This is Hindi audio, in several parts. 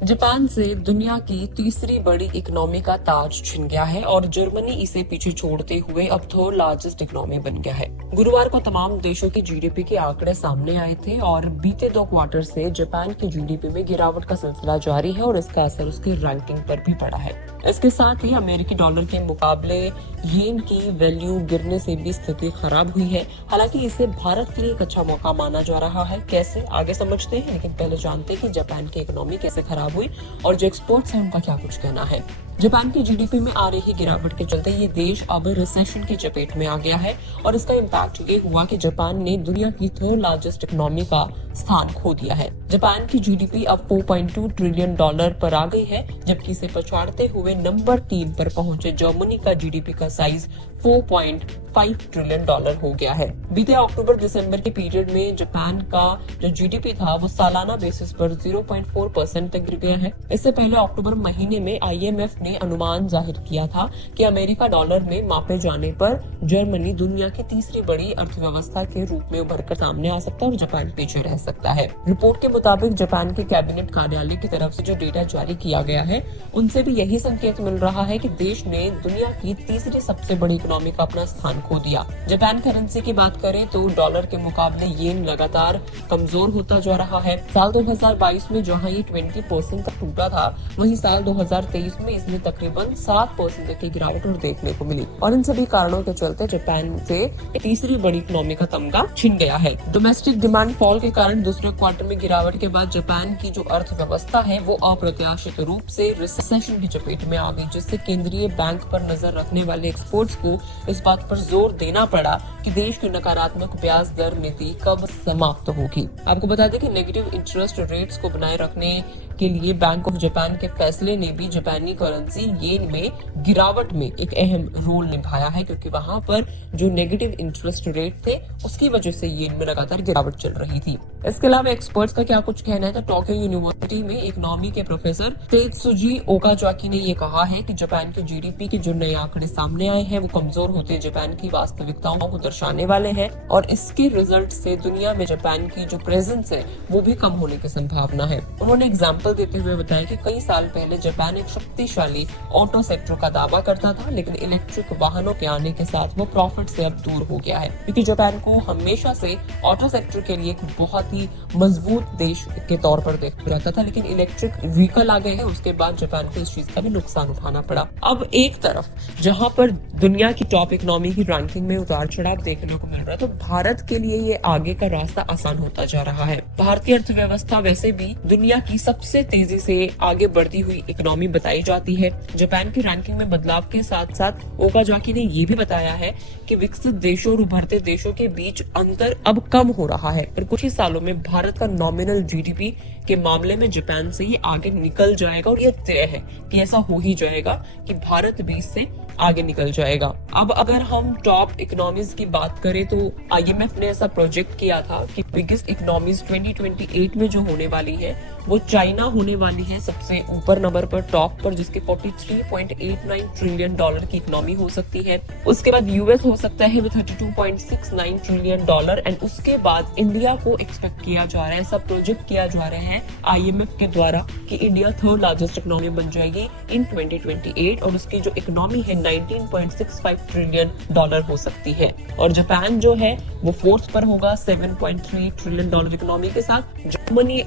जापान से दुनिया की तीसरी बड़ी इकोनॉमी का ताज छिन गया है और जर्मनी इसे पीछे छोड़ते हुए अब थर्ड लार्जेस्ट इकोनॉमी बन गया है। गुरुवार को तमाम देशों की जीडीपी के आंकड़े सामने आए थे और बीते 2 क्वार्टर से जापान की जीडीपी में गिरावट का सिलसिला जारी है और इसका असर उसकी रैंकिंग पर भी पड़ा है। इसके साथ ही अमेरिकी डॉलर के मुकाबले येन की वैल्यू गिरने से भी स्थिति खराब हुई है। हालांकि इसे भारत के लिए एक अच्छा मौका माना जा रहा है। कैसे, आगे समझते हैं, लेकिन पहले जानते हैं कि जापान की इकोनॉमी कैसे खराब हुई और जो एक्सपोर्ट्स हैं उनका क्या कुछ कहना है। जापान की जीडीपी में आ रही गिरावट के चलते ये देश अब रिसेशन की चपेट में आ गया है और इसका इम्पैक्ट ये हुआ कि जापान ने दुनिया की थर्ड लार्जेस्ट इकोनॉमी का स्थान खो दिया है। जापान की जीडीपी अब $4.2 ट्रिलियन पर आ गई है, जबकि इसे पछाड़ते हुए नंबर 3 पर पहुंचे जर्मनी का जीडीपी का साइज $4.5 ट्रिलियन हो गया है। बीते अक्टूबर दिसंबर के पीरियड में जापान का जो जीडीपी था वो सालाना बेसिस पर 0.4% तक गिर गया है। इससे पहले अक्टूबर महीने में आईएमएफ ने अनुमान जाहिर किया था कि अमेरिका डॉलर में मापे जाने पर जर्मनी दुनिया की तीसरी बड़ी अर्थव्यवस्था के रूप में उभर कर सामने आ सकता है और जापान पीछे रह सकता है। रिपोर्ट के मुताबिक जापान के कैबिनेट कार्यालय की तरफ से जो डेटा जारी किया गया है उनसे भी यही संकेत मिल रहा है कि देश ने दुनिया की तीसरी सबसे बड़ी इकोनॉमी का अपना स्थान खो दिया। जापान करेंसी की बात करें तो डॉलर के मुकाबले येन लगातार कमजोर होता जा रहा है। साल 2022 में जहां ये 20% तक टूटा था, वहीं साल 2023 में इसमें तकरीबन 7% तक की गिरावट और देखने को मिली और इन सभी कारणों के चलते जापान से तीसरी बड़ी इकोनॉमी का तमगा छिन गया है। डोमेस्टिक डिमांड फॉल के कारण दूसरे क्वार्टर में गिरावट के बाद जापान की जो अर्थव्यवस्था है वो अप्रत्याशित रूप से रिसेशन की चपेट में आ गई, जिससे केंद्रीय बैंक पर नजर रखने वाले एक्सपर्ट्स को इस बात पर जोर देना पड़ा कि देश की नकारात्मक ब्याज दर नीति कब समाप्त होगी। आपको बता दें कि नेगेटिव इंटरेस्ट रेट्स को बनाए रखने के लिए बैंक ऑफ जापान के फैसले ने भी जापानी करेंसी येन में गिरावट में एक अहम रोल निभाया है, क्योंकि वहां पर जो नेगेटिव इंटरेस्ट रेट थे उसकी वजह से येन में लगातार गिरावट चल रही थी। इसके अलावा एक्सपर्ट्स का क्या कुछ कहना है तो टोक्यो यूनिवर्सिटी में इकोनॉमी के प्रोफेसर तेत्सुजी ओकाजाकी ने ये कहा है कि जापान के जीडीपी के जो नए आंकड़े सामने आए हैं वो कमजोर होते जापान की वास्तविकताओं को दर्शाने वाले हैं और इसके रिजल्ट से दुनिया में जापान की जो प्रेजेंस है वो भी कम होने की संभावना है। उन्होंने एग्जाम्पल देते हुए बताया कि कई साल पहले जापान एक शक्तिशाली ऑटो सेक्टर का दावा करता था, लेकिन इलेक्ट्रिक वाहनों के आने के साथ वो प्रॉफिट से अब दूर हो गया है, क्योंकि जापान को हमेशा से ऑटो सेक्टर के लिए एक बहुत ही मजबूत देश के तौर पर देखा जाता था, लेकिन इलेक्ट्रिक व्हीकल आ गए हैं उसके बाद जापान को इस चीज का भी नुकसान उठाना पड़ा। अब एक तरफ जहां पर दुनिया की टॉप इकोनॉमी की रैंकिंग में उतार चढ़ाव देखने को मिल रहा है, तो भारत के लिए ये आगे का रास्ता आसान होता जा रहा है। भारतीय अर्थव्यवस्था वैसे भी दुनिया की सबसे तेजी से आगे बढ़ती हुई इकोनॉमी बताई जाती है। जापान की रैंकिंग में बदलाव के साथ साथ ओकाजाकी ने ये भी बताया है कि विकसित देशों और उभरते देशों के बीच अंतर अब कम हो रहा है और कुछ ही सालों में भारत का नॉमिनल जीडीपी के मामले में जापान से ये आगे निकल जाएगा और ये तय है कि ऐसा हो ही जाएगा कि भारत भी इससे आगे निकल जाएगा। अब अगर हम टॉप इकोनॉमीज की बात करें तो आईएमएफ ने ऐसा प्रोजेक्ट किया था कि बिगेस्ट इकोनॉमीज 2028 में जो होने वाली है वो चाइना होने वाली है सबसे ऊपर नंबर पर, टॉप पर, जिसकी $43.89 ट्रिलियन की इकोनॉमी हो सकती है। उसके बाद यूएस हो सकता है with $32.69 ट्रिलियन एंड उसके बाद इंडिया को एक्सपेक्ट किया जा रहा है, ऐसा प्रोजेक्ट किया जा रहा है आईएमएफ के द्वारा कि इंडिया थर्ड लार्जेस्ट इकोनॉमी बन जाएगी इन 2028 और उसकी जो इकोनॉमी है $19.65 ट्रिलियन हो सकती है। और जापान जो है वो फोर्थ पर होगा 7.3 ट्रिलियन इकोनॉमी के साथ। जर्मनी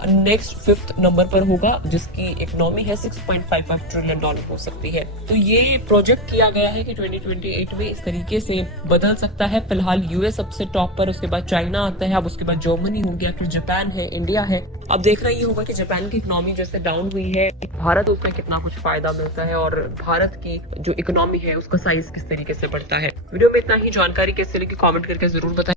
नेक्स्ट 5th नंबर पर होगा जिसकी इकोनॉमी है $6.55 ट्रिलियन हो सकती है। तो ये प्रोजेक्ट किया गया है कि 2028 में इस तरीके से बदल सकता है। फिलहाल यूएस सबसे टॉप पर, उसके बाद चाइना आता है, अब उसके बाद जर्मनी हो गया, फिर जापान है, इंडिया है। अब देखना ये होगा कि जापान की इकोनॉमी जैसे डाउन हुई है, भारत उसमें कितना कुछ फायदा मिलता है और भारत की जो इकोनॉमी है उसका साइज किस तरीके से बढ़ता है। वीडियो में इतना ही। जानकारी कैसे लगी कमेंट करके जरूर बताएं।